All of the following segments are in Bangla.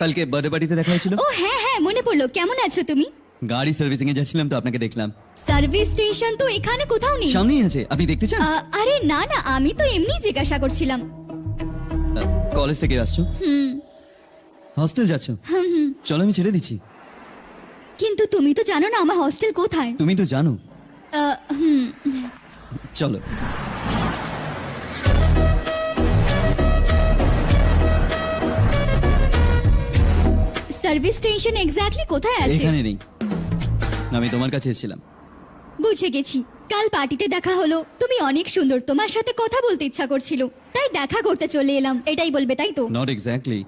কালকে বার্থডে পার্টিতে দেখা হয়েছিল। ও হ্যাঁ হ্যাঁ মনে পড়লো। কেমন আছো তুমি? গাড়ি সার্ভিসিং এ যাচ্ছিলাম তো আপনাকে দেখলাম। সার্ভিস স্টেশন তো এখানে কোথাও নেই। সামনেই আছে, আপনি দেখতে চান? আরে না না, আমি তো এমনি জিজ্ঞাসা করছিলাম। কলেজ থেকে আসছো? হস্টেল যাচ্ছ? চলো আমি ছেড়ে দিচ্ছি। কিন্তু তুমি তো জানো না আমার হস্টেল কোথায়। তুমি তো জানো। হুম। চলো। সার্ভিস স্টেশন এক্স্যাক্টলি কোথায় আছে? এখানে নেই, আমি তোমার কাছে এসেছিলাম। বুঝে গেছি, কাল পার্টিতে দেখা হলো। তুমি অনেক সুন্দর, তোমার সাথে কথা বলতে ইচ্ছা করছিল, তাই দেখা করতে চলে এলাম। এটাই বলবে তাই তো? Not exactly.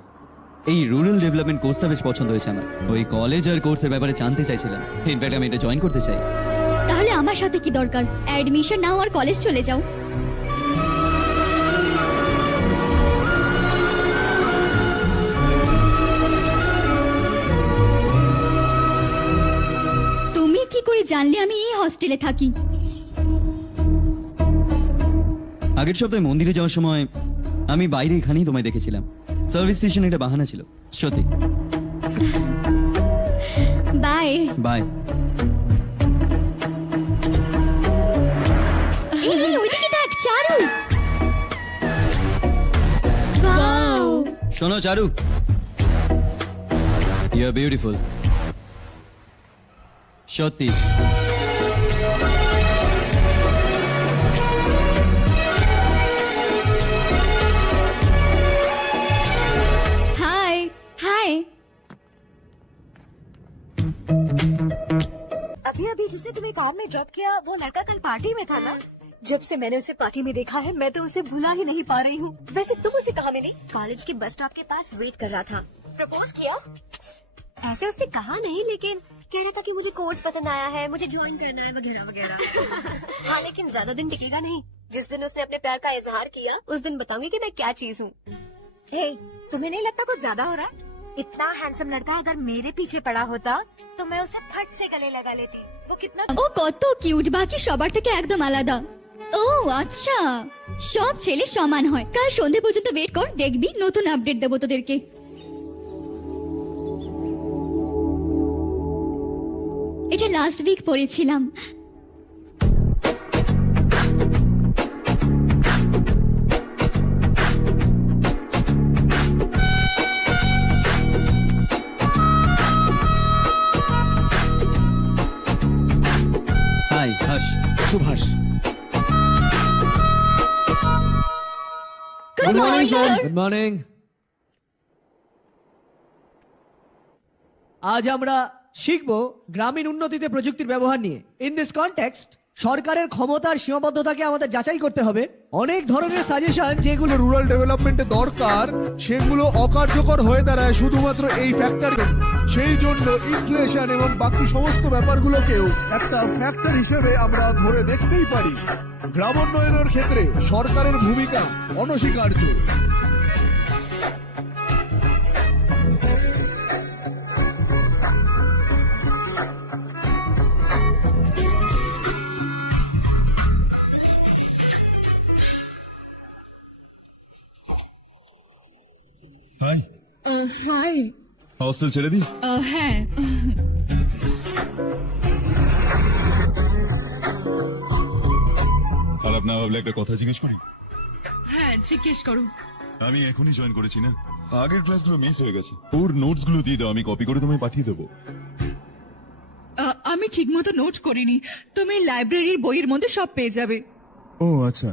এই রুরাল ডেভেলপমেন্ট কোর্সটা বেশ পছন্দ হয়েছে আমার। ওই কলেজ আর কোর্সের ব্যাপারে জানতে চাইছিলাম। ইনফ্যাক্ট আমি এটা জয়েন করতে চাই। তাহলে আমার সাথে কি দরকার? অ্যাডমিশন নাও আর কলেজ চলে যাও। তুমি কি করে জানলে আমি এই হস্টেলে থাকি? আগের সপ্তাহে মন্দিরে যাওয়ার সময় আমি বাইরে এখানেই তোমায় দেখেছিলাম। সার্ভিস স্টেশন এটা বাহানা ছিল। সত্যি। Bye bye. এই ওইদিকে দেখ, চারু। ওয়াও। শোনো চারু, ইউ আর বিউটিফুল। সত্যি। हाय हाय। अभी अभी जिसने तुम्हें कार में ड्रॉप किया वो लड़का कल पार्टी में था ना? जब से मैंने उसे पार्टी में देखा है मैं तो उसे भुला ही नहीं पा रही हूँ। वैसे तुम उसे कहाँ मिली? कॉलेज के बस स्टॉप के पास वेट कर रहा था। प्रपोज किया? ऐसे उसने कहा नहीं, लेकिन कह रहा था कि मुझे कोर्स पसंद आया है, मुझे ज्वाइन करना है वगैरह वगैरह। हाँ लेकिन ज्यादा दिन टिकेगा नहीं। जिस दिन उसने अपने प्यार का इजहार किया उस दिन बताऊंगी कि मैं क्या चीज हूँ। तुम्हें नहीं लगता कुछ ज्यादा हो रहा है? इतना हैंडसम लड़का अगर मेरे पीछे पड़ा होता तो मैं उसे फट से गले लगा लेती। वो कितना ও কত কিউট, বাকি সবার থেকে একদম আলাদা। ও আচ্ছা, সব ছেলে সমান হয়। কাল সন্ধে পর্যন্ত ওয়েট কর, দেখবি নতুন আপডেট দেবো তোদেরকে। এটা লাস্ট উইক পড়েছিলাম। Hi Harsh. Subhash. Good morning sir. Good morning. আজ আমরা শিখব গ্রামীণ উন্নতিতে প্রযুক্তির ব্যবহার নিয়ে। ইন দিস কনটেক্সট সরকারের ক্ষমতার সীমাবদ্ধতাকে আমাদের যাচাই করতে হবে। অনেক ধরনের সাজেশন যেগুলো রুরাল ডেভেলপমেন্টে দরকার সেগুলো অকার্যকর হয়ে দাঁড়ায় শুধুমাত্র এই ফ্যাক্টর। সেই জন্য ইনফ্লেশন এবং বাকি সমস্ত ব্যাপারগুলোকেও একটা ফ্যাক্টর হিসেবে আমরা ধরে দেখতেই পারি। গ্রামোন্নয়নের ক্ষেত্রে সরকারের ভূমিকা অনস্বীকার্য। হাই। হস্টেল ছেড়ে দিই? হ্যাঁ। আর আপনার ভাবলে একটা কথা জিজ্ঞেস করি? হ্যাঁ জিজ্ঞেস করো। আমি এখনই জয়েন করেছি না, আগের ক্লাসগুলো মিস হয়ে গেছে। ওর নোটস গুলো দিয়ে দাও, আমি কপি করে তোমায় পাঠিয়ে দেবো। আমি ঠিকমতো নোট করিনি, তুমি লাইব্রেরির বইয়ের মধ্যে সব পেয়ে যাবে। ও আচ্ছা।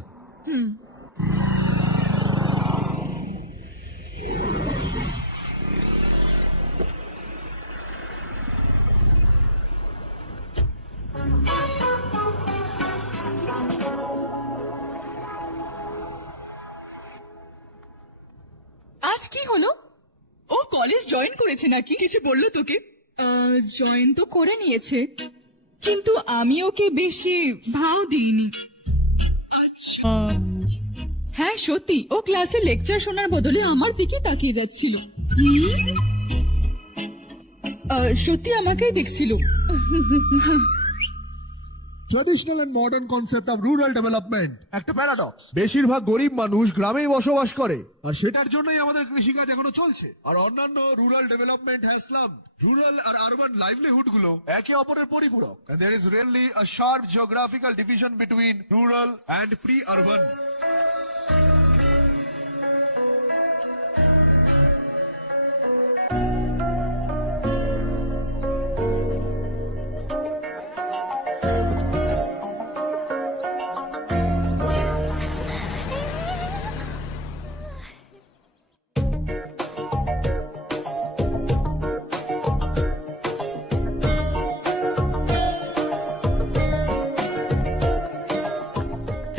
আজ কি হলো? ও কলেজ জয়েন করেছে নাকি? কিছু বললো তোকে? জয়েন তো করে নিয়েছে, কিন্তু আমি ওকে বেশি ভাও দিইনি। আচ্ছা হ্যাঁ সত্যি, ও ক্লাসে লেকচার শোনার বদলে আমার দিকে তাকিয়ে যাচ্ছিল। সত্যি আমাকেই দেখছিল। Traditional and modern concept of rural development একটা প্যারাডক্স। বেশিরভাগ গরিব মানুষ গ্রামেই বসবাস করে, আর সেটার জন্যই আমাদের কৃষিকাজ এখনো চলছে। আর অন্যান্য rural development has slum rural আর আরবান লাইভলিহুড গুলো একে অপরের পরিপূরক। And there is really a sharp geographical division between rural and pre-urban.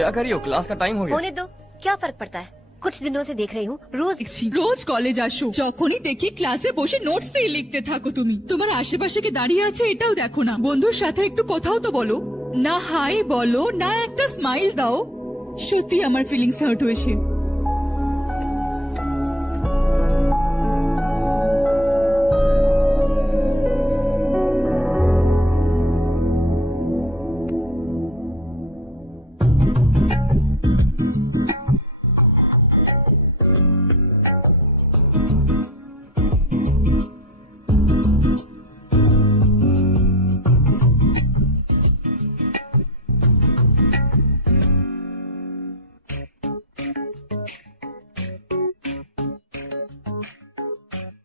क्या करियो, क्लास का टाइम हो गया। होने दो, क्या फर्क पड़ता है। कुछ दिनों से देख रही हूँ रोज দেখছি রোজ কলেজ আসো, যখনই দেখি ক্লাসে বসে নোটস দিয়ে লিখতে থাকো তুমি। তোমার আশেপাশে কি দাঁড়িয়ে আছে এটাও দেখো না। বন্ধুর সাথে একটু কথাও তো বলো না, হাই বলো না, একটা স্মাইল দাও। সত্যি আমার ফিলিংস হার্ট হয়েছে।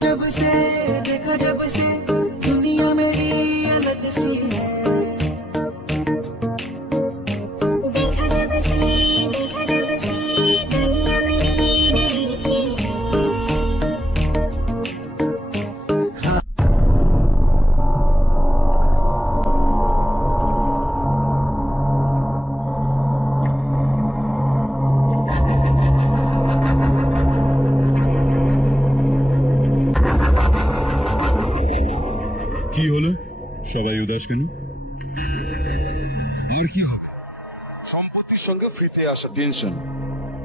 जब से देखा, जब से दुनिया मेरी अलग सी है। देखा जब से दुनिया मेरी नई सी है। কি হলো, সবাই উদাস কেন? আর কি হবে? সম্পত্তির সঙ্গে ফ্রিতে আসা টেনশন,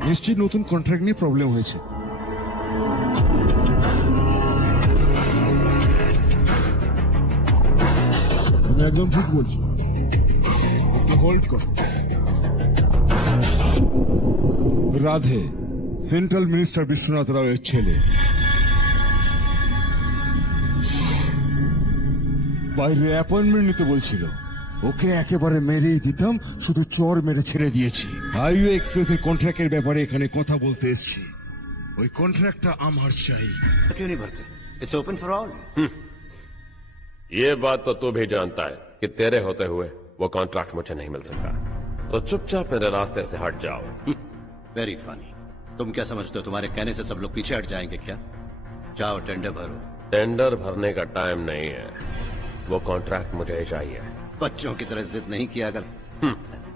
নিশ্চিত নতুন কন্ট্রাক্ট নিয়ে প্রবলেম হয়েছে। আমি একদম ঠিক বলছি, একটু হোল্ড কর। রাধে সেন্ট্রাল মিনিস্টার বিশ্বনাথ রাওয়ের ছেলে, বাইরে অ্যাপয়েন্টমেন্ট নিতে বলছিল, ওকে একেবারে মেরেই দিতাম, শুধু চর মেরে ছেড়ে দিয়েছি। হাইওয়ে এক্সপ্রেসের কন্ট্রাক্টের ব্যাপারে এখানে কথা বলতে এসেছি। ওই কন্ট্রাক্টটা আমার চাই। क्यों नहीं भरते? It's open for all. ये बात तो तू भी जानता है कि तेरे होते हुए वो कॉन्ट्रैक्ट मुझे नहीं मिल सकता, तो चुपचाप मेरे रास्ते से हट जाओ। Very funny. तुम क्या समझते हो तुम्हारे कहने से सब लोग पीछे हट जाएंगे क्या? जाओ टेंडर भरो। टेंडर भरने का टाइम नहीं है, वो कॉन्ट्रैक्ट मुझे ही चाहिए। बच्चों की तरह जिद नहीं किया अगर।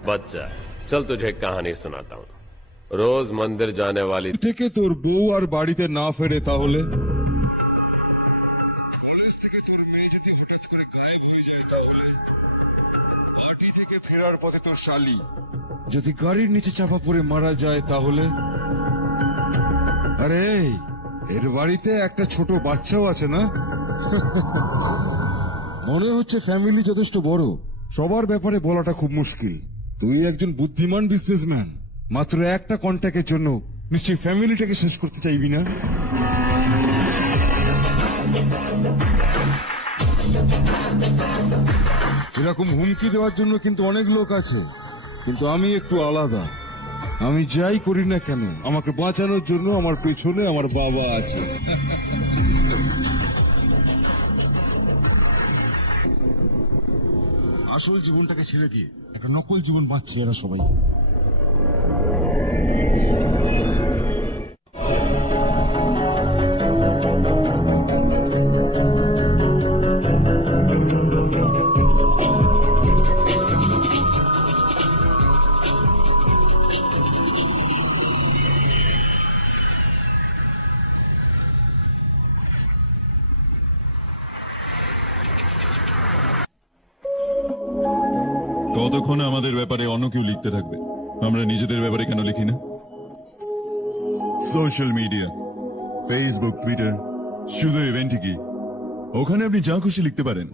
बच्चा, चल तुझे एक कहानी सुनाता हूँ। रोज मंदिर जाने वाली থেকে তোর বউ আর বাড়িতে না ফেরে, তাহলে কলেজ থেকে তোর মেয়ে যদি হঠাৎ করে গায়েব হয়ে যায়, তাহলে পার্টি থেকে ফেরার পথে তোর শালি যদি গাড়ির নিচে চাপা পড়ে মারা যায়, তাহলে আরে এর বাড়িতে একটা ছোট বাচ্চাও আছে না? মনে হচ্ছে ফ্যামিলি যথেষ্ট বড়, সবার ব্যাপারে বলাটা খুব মুশকিল। তুই একজন বুদ্ধিমান বিজনেসম্যান, মাত্র একটা কন্ট্যাক্টের জন্য নিশ্চয়ই ফ্যামিলিটাকে শেষ করতে চাইবি না? এরকম হুমকি দেওয়ার জন্য কিন্তু অনেক লোক আছে, কিন্তু আমি একটু আলাদা। আমি যাই করি না কেন, আমাকে বাঁচানোর জন্য আমার পেছনে আমার বাবা আছে। আসল জীবনটাকে ছেড়ে দিয়ে একটা নকল জীবন বাঁচছে এরা সবাই। কতক্ষণ আমাদের ব্যাপারে অন্য কেউ লিখতে থাকবে? আমরা নিজেদের ব্যাপারে কেন লিখি না? সোশ্যাল মিডিয়া, ফেসবুক, টুইটার, শুধু ইভেন্টই কি, ওখানে আপনি যা খুশি লিখতে পারেন।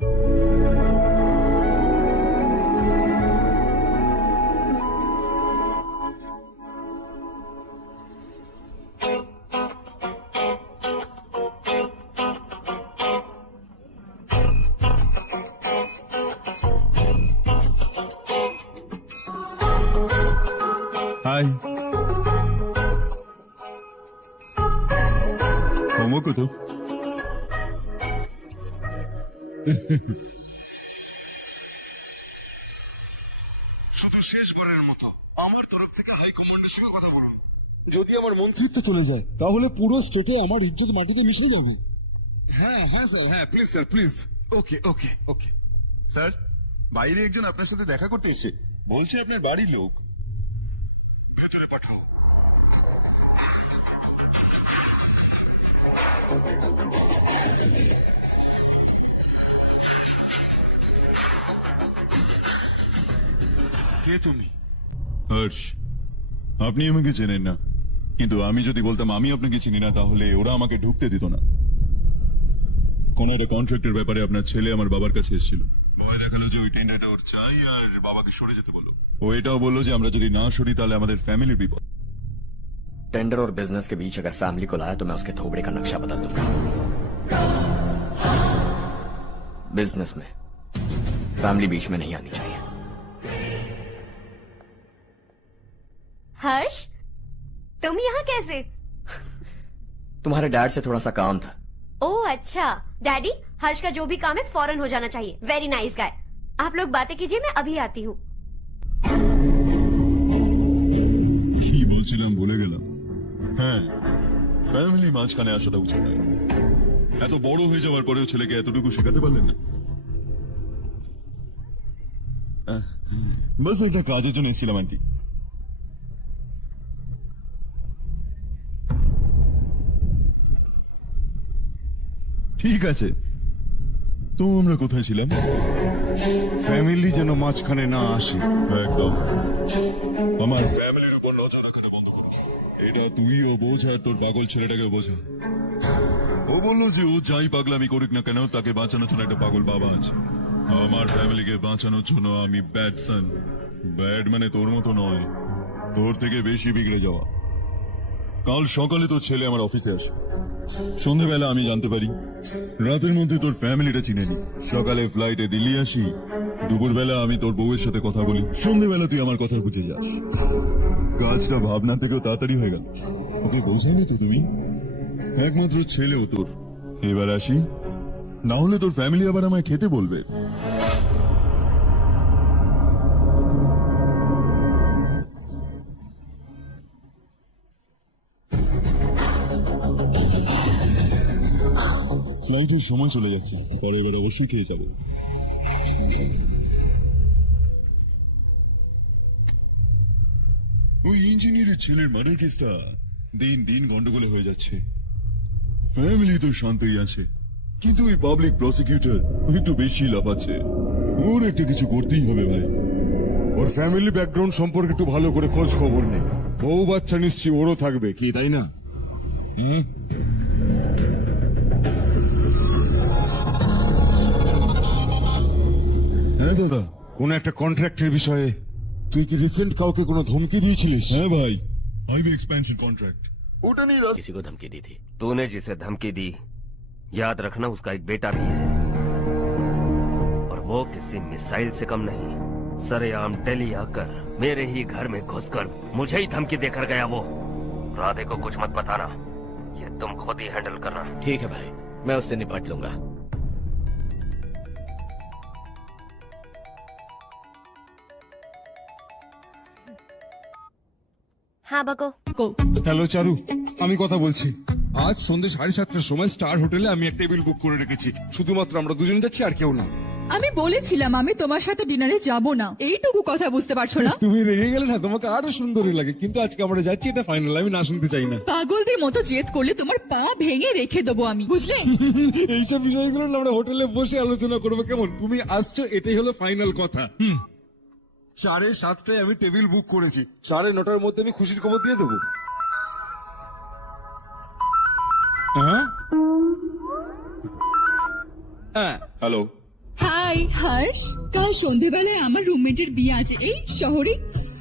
হোমওয়ার্ক তো শুধু শেষবারের মতো আমার তরফ থেকে হাইকমান্ডের সঙ্গে কথা বলুন। যদি আমার মন্ত্রিত্ব চলে যায় তাহলে পুরো স্টেটে আমার ইজ্জত মাটিতে মিশে যাবে। হ্যাঁ হ্যাঁ স্যার, হ্যাঁ please sir please. Okay okay okay sir, বাইরে একজন আপনার সাথে দেখা করতে এসে বলছে আপনার বাড়ির লোক। ভেতরে পাঠাও। কে তুমি? হর্ষ, আপনি আমাকে চেনেন না, কিন্তু আমি যদি বলতাম আমি আপনাকে চিনি না তাহলে ওরা আমাকে ঢুকতে দিত না। কোন একটা কন্ট্রাক্টের ব্যাপারে আপনার ছেলে আমার বাবার কাছে এসেছিল। ভয় দেখালো যে ওই টেন্ডারটা ওর চাই আর বাবাকে সরে যেতে বললো। ও এটাও বললো যে আমরা যদি না সরি তাহলে আমাদের ফ্যামিলির বিপদ। टेंडर और बिजनेस के बीच अगर फैमिली को लाया तो मैं उसके थोबड़े का नक्शा बदल दूंगा। बिजनेस में फैमिली बीच में नहीं आनी चाहिए। हर्ष, तुम यहाँ कैसे? तुम्हारे डैड से थोड़ा सा काम था। ओह अच्छा। डैडी, हर्ष का जो भी काम है फौरन हो जाना चाहिए। Very nice guy. आप लोग बातें कीजिए, मैं अभी आती हूँ। কি বলছিলাম ভুলে গেলাম। হ্যাঁ, ফ্যামিলি মাঝখানে আসাটা উচিত নয়। এত বড় হয়ে যাওয়ার পরেও ছেলেকে এতটুকু শেখাতে পারলেন না। বাস একটা কাজের জন্য এসেছিলাম আন্টি। ঠিক আছে, তো আমরা কোথায় ছিলাম? ফ্যামিলি যেন মাঝখানে না আসে। একদম। আমার ফ্যামিলির উপর নজর রাখাটা বন্ধ করো। এটা তুইও বোঝ আর তোর পাগল ছেলেটাকে বোঝা। ও বললো যে ও যাই পাগলামি করুক না কেন তাকে বাঁচানোর জন্য একটা পাগল বাবা আছে। আমার ফ্যামিলিকে বাঁচানোর জন্য আমি ব্যাড সান। ব্যাড মানে তোর মতো নয়, তোর থেকে বেশি বিগড়ে যাওয়া। কাল সকালে তোর ছেলে আমার অফিসে আসে। সন্ধ্যেবেলা আমি জানতে পারি রাতের মধ্যে তোর ফ্যামিলিটা চিনে নি। সকালে ফ্লাইটে দিল্লি আসি, দুপুরবেলা আমি তোর বউয়ের সাথে কথা বলি, সন্ধ্যেবেলা তুই আমার কথা বুঝে যাস। কাজটা ভাবনা থেকেও তাড়াতাড়ি হয়ে গেল। ওকে বোঝানি তো তুমি? একমাত্র ছেলেও তোর। এবার আসি, না হলে তোর ফ্যামিলি আবার আমায় খেতে বলবে। ফ্লাইটের সময় চলে যাচ্ছে, পরে এবার অবশ্যই খেয়ে যাবে। ওই ইঞ্জিনিয়ারের ছেলের মার্ডার কেসটা দিন দিন গন্ডগোল হয়ে যাচ্ছে। ফ্যামিলি তো শান্তই আছে, কিন্তু ওই পাবলিক প্রসিকিউটর একটু বেশি লাফাচ্ছে। ওর একটা কিছু করতেই হবে ভাই। ওর ফ্যামিলি ব্যাকগ্রাউন্ড সম্পর্কে একটু ভালো করে খোঁজ খবর নেই। বউ বাচ্চা নিশ্চয়ই ওরও থাকবে, কি তাই না? হ্যাঁ দাদা, কোন একটা কন্ট্রাক্টের বিষয়ে তুই কি রিসেন্ট কাউকে কোনো ধমকি দিয়েছিলিস? হ্যাঁ ভাই, হাইওয়ে এক্সপেনশন কন্ট্রাক্ট ওটা নিয়ে किसी को धमकी दी थी। तूने जिसे धमकी दी, याद रखना उसका एक बेटा भी है, और वो किसी मिसाइल से कम नहीं। सरेआम दिल्ली आकर मेरे ही घर में घुसकर मुझे ही धमकी देकर गया वो। राधे को कुछ मत बताना, ये तुम खुद ही हैंडल करना। ठीक है भाई, मैं उससे निपट लूंगा। हाँ बको। হ্যালো চারু, আমি কথা বলছি। আজ সন্ধ্যে 7:30টার সময় স্টার হোটেলে আমি একটা টেবিল বুক করে রেখেছি। শুধুমাত্র আমরা দুজন যাচ্ছি, আর কেউ না। আমি বলেছিলাম আমি তোমার সাথে ডিনারে যাব না, এইটুকু কথা বুঝতে পারছো না? তুমি রেগে গেলে না, তোমাকে আরো সুন্দরই লাগে। কিন্তু আজকে আমরা যাচ্ছি, এটা ফাইনাল। আমি না শুনতে চাই না। পাগলদের মতো জেদ করলে তোমার পা ভেঙে রেখে দেবো আমি, বুঝলে? এইসব বিষয়গুলো না আমরা হোটেলে বসে আলোচনা করবো, কেমন? তুমি আসছো, এটাই হলো ফাইনাল কথা। 7:30টায় আমি টেবিল বুক করেছি, 9:30টার মধ্যে আমি খুশির খবর দিয়ে দেবো। হ্যালো। হাই হর্ষ, কাল সন্ধেবেলায় আমার রুমমেটের বিয়ে আছে এই শহরে।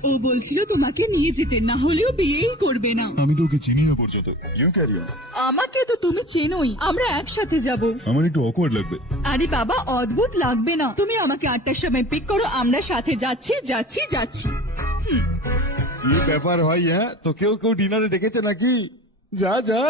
ও বলছিল তোমাকে নিয়ে যেতে, না হলেও বিয়েই করবে না। আমি তো ওকে চিনি না পর্যন্ত। You carry on. আমাকে তো তুমি চেনোই, আমরা একসাথে যাব। আমার একটু অকওয়ার্ড লাগবে। আরে বাবা, অদ্ভুত লাগবে না। তুমি আমাকে 8টার সময় পিক করো, আমরা সাথে যাচ্ছি যাচ্ছি যাচ্ছি। কি ব্যাপার ভাই? হ্যাঁ, তো কেউ ডিনারে ডেকেছে নাকি? যা যা।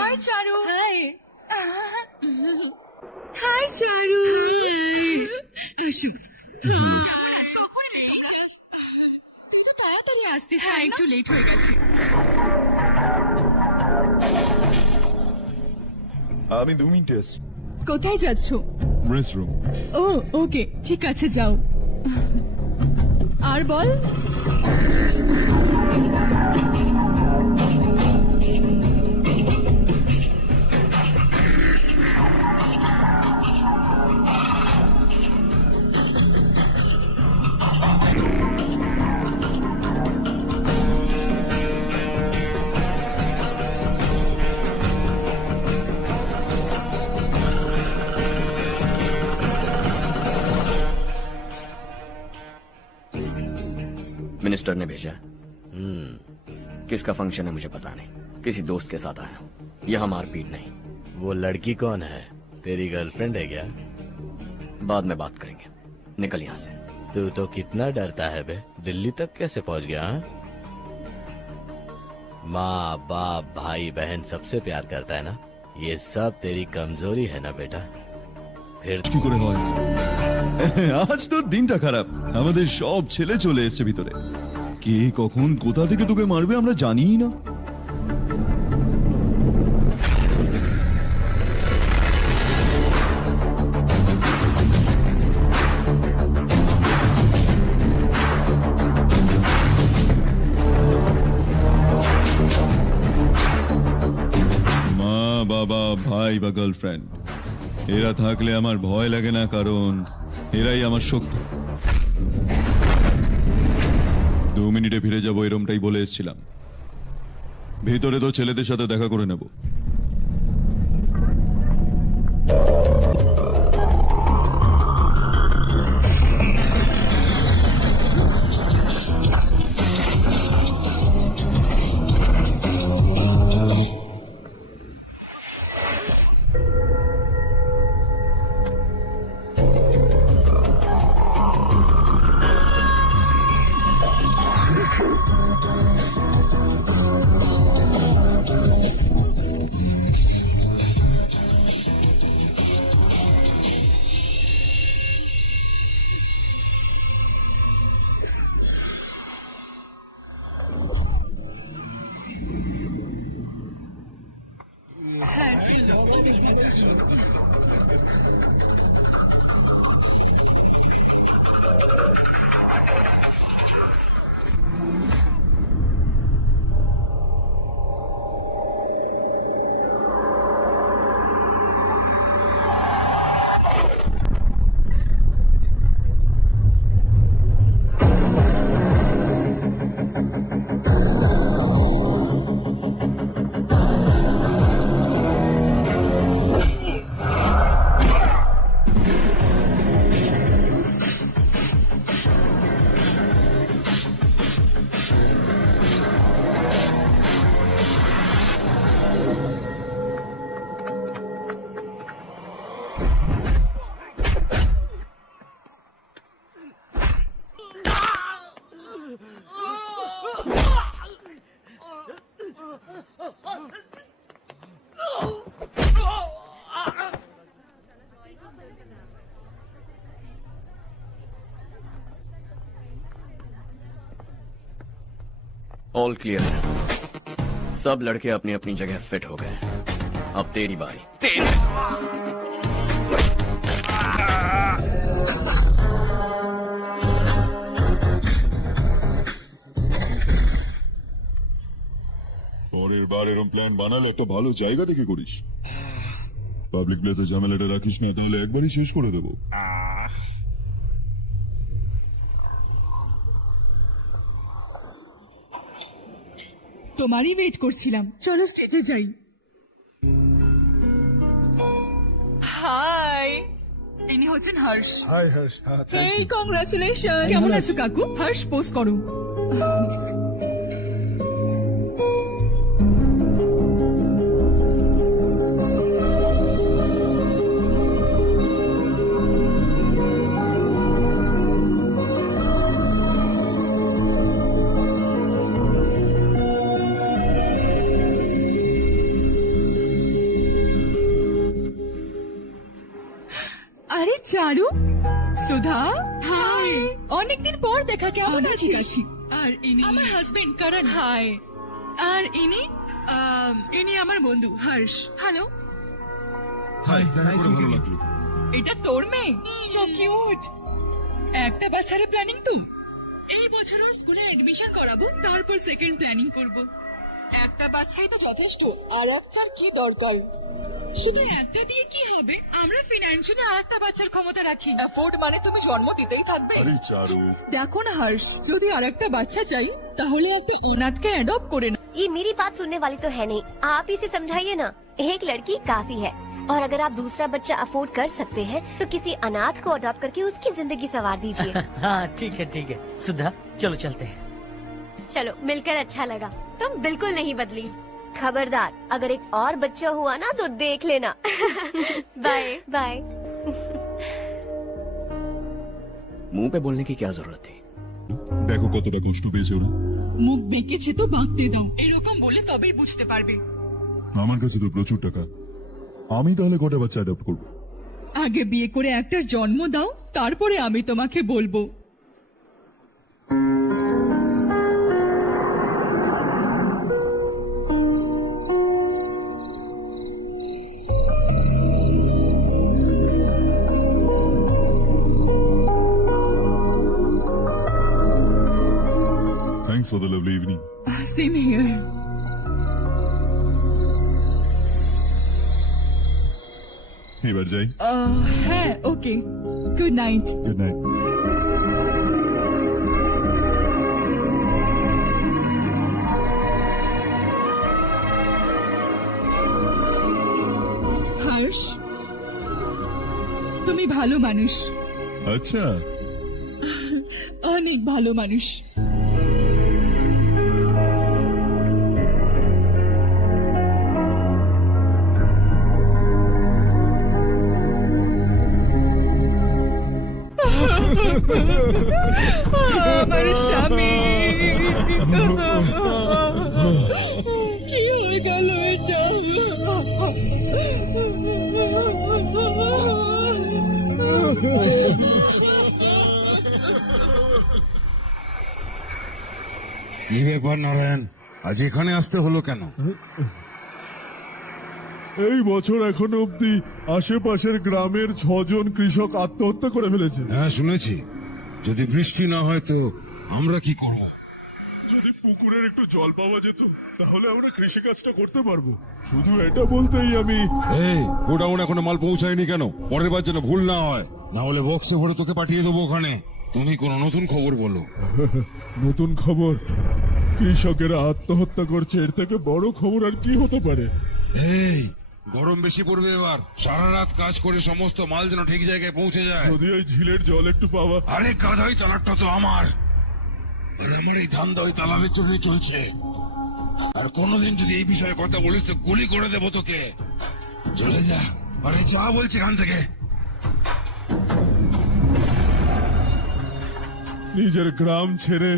হাই চারু। হাই হাই চারু। আসো। তুই তো তাড়াতাড়ি আসতিস। হ্যাঁ, একটু লেট হয়ে গেছে। আমি 2 মিনিটে আসছি। কোথায় যাচ্ছ? রেস্টরুম। ও ওকে, ঠিক আছে, যাও। আর বল। मिनिस्टर ने भेजा। किसका फंक्शन है मुझे पता नहीं, किसी दोस्त के साथ आया हूँ। यहाँ मारपीट नहीं। वो लड़की कौन है? तेरी गर्लफ्रेंड है क्या? बाद में बात करेंगे, निकल यहाँ से। तू तो कितना डरता है बे, दिल्ली तक कैसे पहुँच गया? हाँ? माँ बाप भाई बहन सबसे प्यार करता है ना, ये सब तेरी कमजोरी है ना बेटा। फिर কি করে হয়? আজ তোর দিনটা খারাপ। আমাদের সব ছেলে চলে এসেছে ভিতরে। কে কখন কোথা থেকে তোকে মারবে আমরা জানিই না। মা বাবা ভাই বা গার্লফ্রেন্ড এরা থাকলে আমার ভয় লাগে না, কারণ এরাই আমার শক্তি। 2 মিনিটে ফিরে যাবো এরমটাই বলে এসেছিলাম। ভিতরে তো ছেলেদের সাথে দেখা করে নেব। ऑल क्लियर है। सब लड़के अपनी अपनी जगह फिट हो गए। अब तेरी बारी। পরের বার এরকম প্ল্যান বানালে একটা ভালো জায়গা দেখে করিস। পাবলিক প্লেসে ঝামেলাটা রাখিস না, তাহলে একবারই শেষ করে দেবো। তোমারই ওয়েট করছিলাম, চলো স্টেজে যাই। হাই, ইনি হচ্ছেন হর্ষ। হাই হর্ষ। এই কংগ্রাচুলেশন। কেমন আছো কাকু? হর্ষ পোজ করো। আরে চারু, সুধা, হাই। অনেকদিন পর দেখা, কেমন আছিস? আর ইনি আমার হাজবেন্ড করণ। হাই। আর ইনি আমার বন্ধু হর্ষ। হ্যালো। হাই, দেখা করে ভালো লাগলো। এটা তোর মেয়ে? So cute. একটা বাচ্চারে প্ল্যানিং তো? এই বছর ওর স্কুলে এডমিশন করাবো, তারপর সেকেন্ড প্ল্যানিং করব। একটা বাচ্চাই তো যথেষ্ট, আর একটার কি দরকার? শুধু একটা দিয়ে কি হবে? আমরা ফিনান্সিয়ালি আর একটা বাচ্চার ক্ষমতা রাখি। অ্যাফোর্ড মানে তুমি জন্ম দিতেই থাকবে? আরে চারু, দেখো না হর্ষ, যদি আর একটা বাচ্চা চাই তাহলে একটা অনাথকে অ্যাডপ্ট করে না। ये मेरी बात सुनने वाली तो है नहीं, आप ही से समझाइए ना। एक लड़की काफी है, और अगर आप दूसरा बच्चा अफोर्ड कर सकते हैं तो किसी अनाथ को अडॉप्ट करके उसकी जिंदगी संवार दीजिए। हाँ ठीक है सुधा, चलो चलते हैं। चलो, मिलकर अच्छा लगा। तुम बिल्कुल नहीं बदली। खबरदार, अगर एक और बच्चा हुआ ना तो देख लेना। Bye bye. मुंह पे बोलने की क्या जरूरत थी? দেখো কতটা কষ্ট পেয়েছে ওরা। মুখ বেঁকেছে তো বাঁকতে দাও, এরকম বলে তবেই বুঝতে পারবে। আমার কাছে তো প্রচুর টাকা, আমি তাহলে কটা বাচ্চা অ্যাডপ্ট করবো? আগে বিয়ে করে একটার জন্ম দাও, তারপরে আমি তোমাকে বলবো। Thanks for the lovely evening. Same here. এবার যাই। হ্যাঁ, okay, good night. Good night. Harsha, তুমি ভালো মানুষ, আচ্ছা, অনেক ভালো মানুষ। আমার স্বামী, কি হয়ে গেল এটা? কি ব্যাপার নারায়ণ, আজ এখানে আসতে হলো কেন? এই বছর এখনো অব্দি আশেপাশের গ্রামের 6 জন কৃষক আত্মহত্যা করে ফেলেছে। হ্যাঁ শুনেছি। যদি বৃষ্টি না হয় তো আমরা কি করব? যদি পুকুরের একটু জল পাওয়া যেত তাহলে আমরা কৃষিকাজটা করতে পারবো। শুধু এটা বলতেই আমি। এই গোডাউন এখনো মাল পৌঁছায়নি কেন? পরের বার যেন ভুল না হয়, না হলে বক্সে ভরে তোকে পাঠিয়ে দেবো ওখানে। তুমি কোনো নতুন খবর বলো। নতুন খবর? কৃষকেরা আত্মহত্যা করছে, এর থেকে বড় খবর আর কি হতে পারে? এই গরম বেশি পড়বে এবার, সারা রাত কাজ করে সমস্ত মাল যেন ঠিক জায়গায় পৌঁছে যায়। যদি ওই ঝিলের জল একটু পাওয়া। আরে গাধাই, তালাবটা তো আমার, আর আমার এই ধান্দা ওই তালাবের চোখে চলছে। আর কোনোদিন যদি এই বিষয়ে কথা বলিস তো গুলি করে দেবো তোকে। চলে যা, আরে যা বলছি এখান থেকে। নিজের গ্রাম ছেড়ে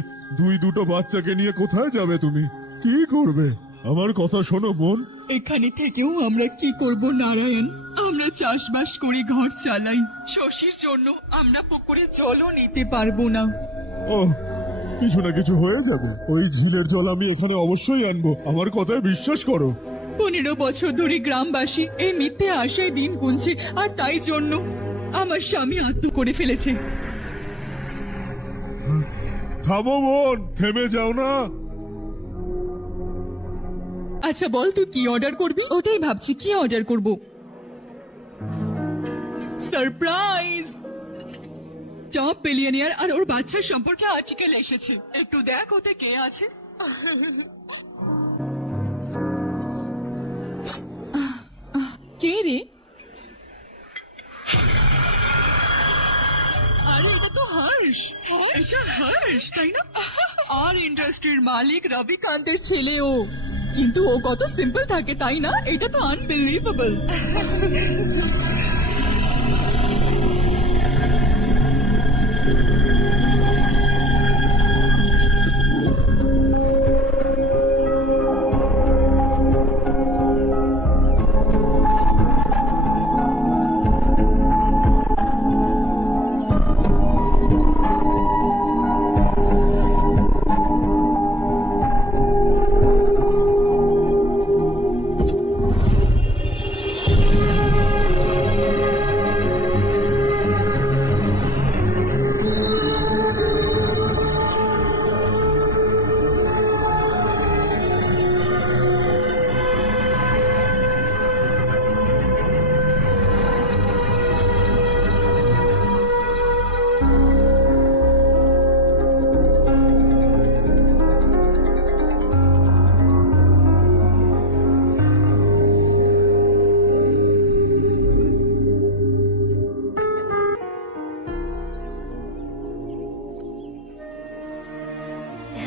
দুটো বাচ্চাকে নিয়ে কোথায় যাবে তুমি? কি করবে? আমার কথা শোনো বোন। এখানে থেকেও আমরা কি করব নারায়ণ? আমরা চাষবাস করে ঘর চালাই, শশীর জন্য আমরা পুকুরে জলও নিতে পারবো না। ও, কিছু না কিছু হয়ে যাবে। ওই ঝিলের জল আমি এখানে অবশ্যই আনবো, আমার কথায় বিশ্বাস করো। 15 বছর ধরে গ্রামবাসী এই মিথ্যে আশায় দিন গুনছে, আর তাই জন্য আমার স্বামী আত্মহত্যা করে ফেলেছে। থামো বোন, থেমে যাও না। আচ্ছা বল তুই কি অর্ডার করবি? ওটাই ভাবছি কি অর্ডার করব। সারপ্রাইজ! টপ বিলিয়নিয়ার আর ওর বাচ্চার সম্পর্কে আর্টিকেল এসেছে, একটু দেখ ওতে কে আছে। কে রে? আরে এটা তো হর্ষ। এটা হর্ষ, তাই না? আর ইন্ডাস্ট্রির মালিক রবিকান্তের ছেলে ও। কিন্তু ও কত সিম্পল থাকে, তাই না? এটা তো unbelievable.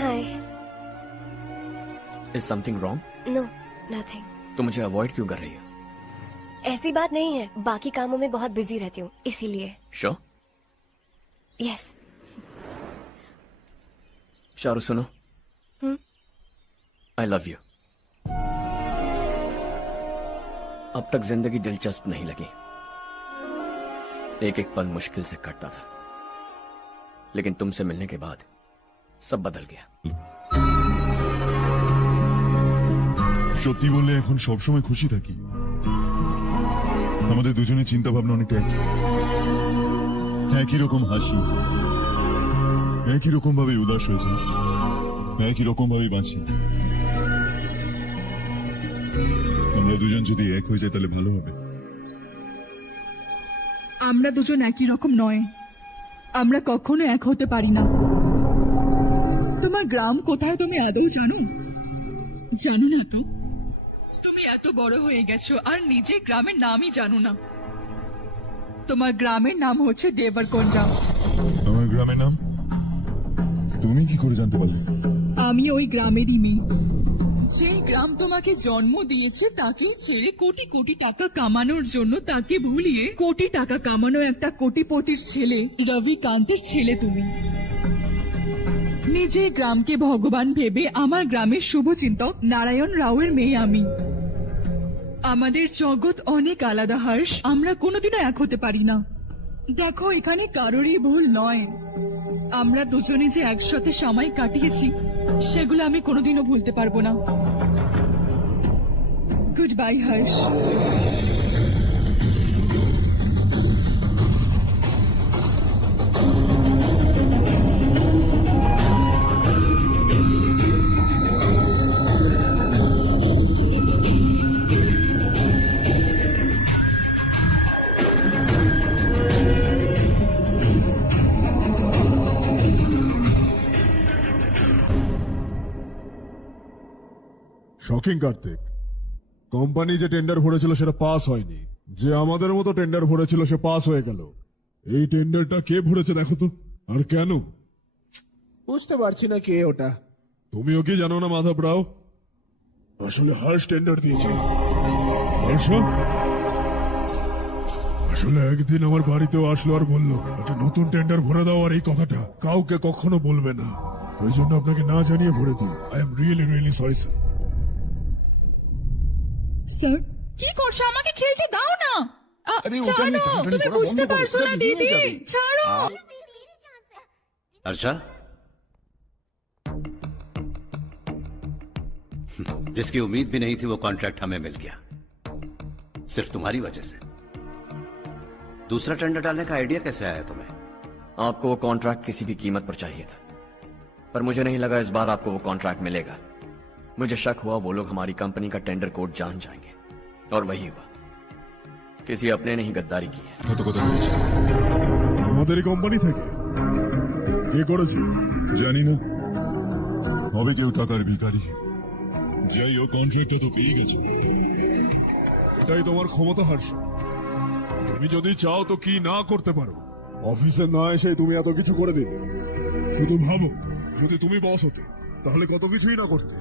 Hi. Is something wrong? No, nothing. तो मुझे अवॉइड क्यों कर रही है? ऐसी बात नहीं है, बाकी कामों में बहुत बिजी रहती हूँ इसीलिए। श्योर? यस। शारू सुनो, आई लव यू। अब तक जिंदगी दिलचस्प नहीं लगी, एक एक पल मुश्किल से कटता था, लेकिन तुमसे मिलने के बाद सब बदल गया। সত্যি বললে এখন সবসময় খুশি থাকি। আমাদের দুজনের চিন্তা ভাবনা অনেকটা একই রকম হাসি, একই রকম ভাবে উদাস হয়েছে, একই রকম ভাবে বাঁচি। আমরা দুজন যদি এক হয়ে যাই তাহলে ভালো হবে। আমরা দুজন একই রকম নয়, আমরা কখনো এক হতে পারি না। তোমার গ্রাম কোথায় তুমি আদৌ জানো? জানো না তো? তুমি এত বড় হয়ে গেছো আর নিজের গ্রামের নামই জানো না। তোমার গ্রামের নাম হচ্ছে দেবরকোন্ডা। আমার গ্রামের নাম তুমি কি করে জানতে পারলে? আমি ওই গ্রামেরই মেয়ে। যে গ্রাম তোমাকে জন্ম দিয়েছে তাকেই ছেড়ে কোটি কোটি টাকা কামানোর জন্য তাকে ভুলিয়ে কোটি টাকা কামানো একটা কোটিপতির ছেলে রবিকান্তের ছেলে তুমি। নিজের গ্রামকে ভগবান ভেবে আমার গ্রামের শুভচিন্তক নারায়ণ রাওয়ের মেয়ে আমি। আমাদের জগৎ অনেক আলাদা হর্ষ, আমরা কোনোদিনও এক হতে পারি না। দেখো এখানে কারোরই ভুল নয়, আমরা দুজনে যে একসাথে সময় কাটিয়েছি সেগুলো আমি কোনোদিনও ভুলতে পারবো না। Goodbye Harsh. Shocking Kartik, company যে টেন্ডার ভরেছিল সেটা পাস হয়নি, যে আমাদের মতো টেন্ডার ভরেছিল সে পাস হয়ে গেল। এই টেন্ডারটা কে ভরেছে দেখো তো, আর কেন? বুঝতে পারছি না কে ওটা। তুমিও কি জানো না মাধব রাও? আসলে হর্ষ টেন্ডার দিয়েছিল। হর্ষ আসলে একদিন আমার বাড়িতেও আসলো আর বললো একটা নতুন টেন্ডার ভরে দাও, আর এই কথাটা কাউকে কখনো বলবে না। ওই জন্য আপনাকে না জানিয়ে ভরে দিই। I am really really sorry sir. Sir কি করছো? আমাকে খেলতে দাও না। ছাড়ো, তুমি বুঝতে পারছো না দিদি, ছাড়ো। अर्चा, जिसकी उम्मीद भी नहीं थी वो कॉन्ट्रैक्ट हमें मिल गया, सिर्फ तुम्हारी वजह से। दूसरा टेंडर डालने का आइडिया कैसे आया तुम्हें? आपको वो कॉन्ट्रैक्ट किसी भी कीमत पर चाहिए था, पर मुझे नहीं लगा इस बार आपको वो कॉन्ट्रैक्ट मिलेगा। मुझे शक हुआ वो लोग हमारी कंपनी का टेंडर कोड जान जाएंगे, और वही हुआ। किसी अपने ने ही गद्दारी की है। কত কথা বলছো? আমাদের কোম্পানি থেকে কে করেছে? জানি না, হবে কেউ টাকার ভিখারি। যাই হোক, কন্ট্রাক্টটা তো পেয়ে গেছে। এটাই তোমার ক্ষমতা হর্ষ। তুমি যদি চাও তো কি না করতে পারো। অফিসে না এসে তুমি এত কিছু করে দিবে। শুধু ভাবো, যদি তুমি বস হতে তাহলে কত কিছুই না করতে।